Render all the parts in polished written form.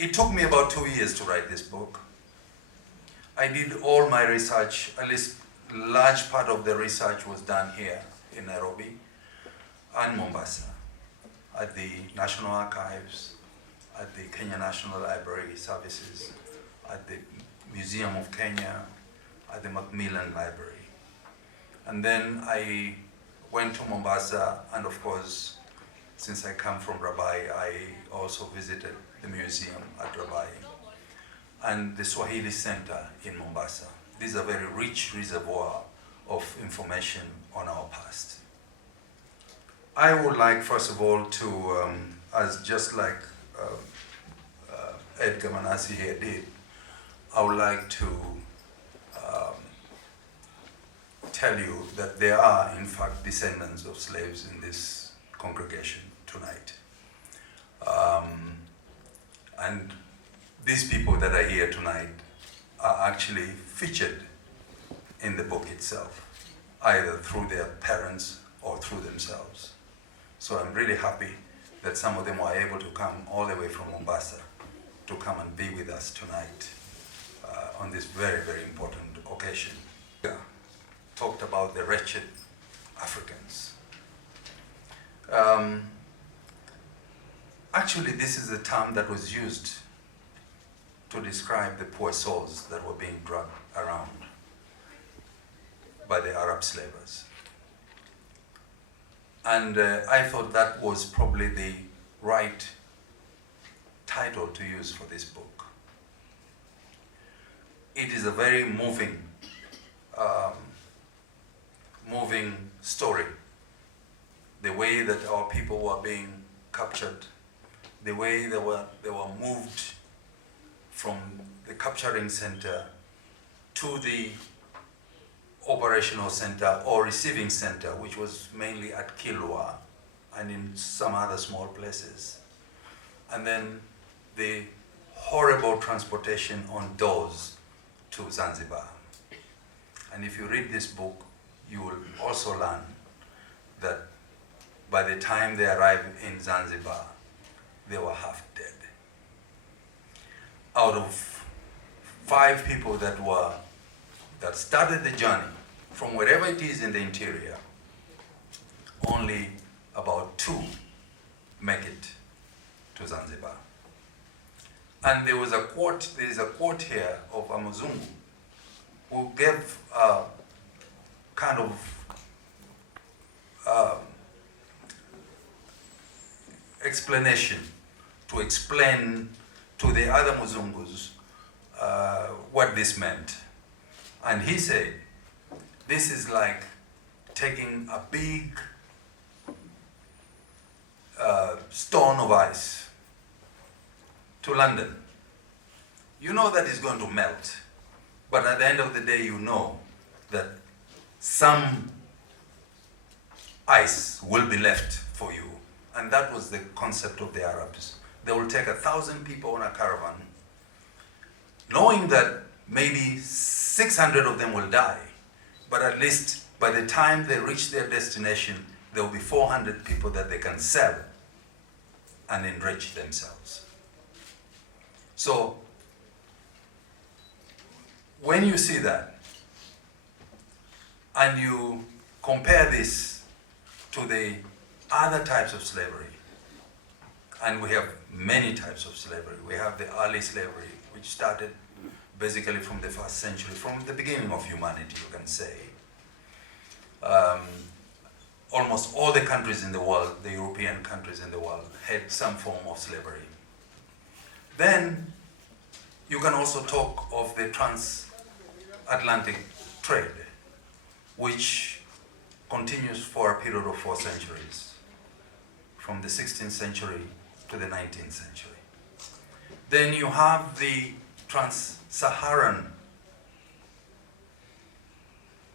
It took me about 2 years to write this book. I did all my research, at least large part of the research was done here in Nairobi and Mombasa, at the National Archives, at the Kenya National Library Services, at the Museum of Kenya, at the Macmillan Library. And then I went to Mombasa, and of course, since I come from Rabai, I also visited the museum at Rabai and the Swahili Center in Mombasa. These are very rich reservoir of information on our past. I would like, first of all, to, as just like Edgar Manasi here did, I would like to tell you that there are, in fact, descendants of slaves in this congregation tonight. And these people that are here tonight are actually featured in the book itself, either through their parents or through themselves. So I'm really happy that some of them were able to come all the way from Mombasa to come and be with us tonight on this very, very important occasion. Yeah. Talked about the wretched Africans. Actually, this is a term that was used to describe the poor souls that were being dragged around by the Arab slavers. And I thought that was probably the right title to use for this book. It is a very moving story. The way that our people were being captured, the way they were moved from the capturing center to the operational center or receiving center, which was mainly at Kilwa and in some other small places. And then the horrible transportation on doors to Zanzibar. And if you read this book, you will also learn that by the time they arrived in Zanzibar, they were half dead. Out of 5 people that started the journey from wherever it is in the interior, only about 2 make it to Zanzibar. And there is a quote here of Amuzungu who gave a kind of explanation to explain to the other Muzungus what this meant. And he said, this is like taking a big stone of ice to London. You know that it's going to melt, but at the end of the day, you know that some ice will be left for you. And that was the concept of the Arabs. They will take 1,000 people on a caravan, knowing that maybe 600 of them will die, but at least by the time they reach their destination, there will be 400 people that they can sell and enrich themselves. So, when you see that, and you compare this to the other types of slavery, and we have many types of slavery. We have the early slavery, which started basically from the 1st century, from the beginning of humanity, you can say. Almost all the countries in the world, the European countries in the world, had some form of slavery. Then you can also talk of the transatlantic trade, which continues for a period of 4 centuries, from the 16th century to the 19th century. Then you have the trans-Saharan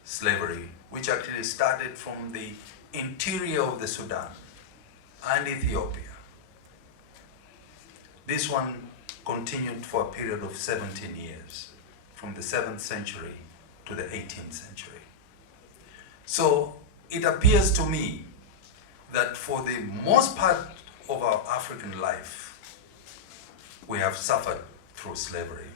slavery, which actually started from the interior of the Sudan and Ethiopia. This one continued for a period of 17 years, from the 7th century to the 18th century. So it appears to me that for the most part of our African life, we have suffered through slavery.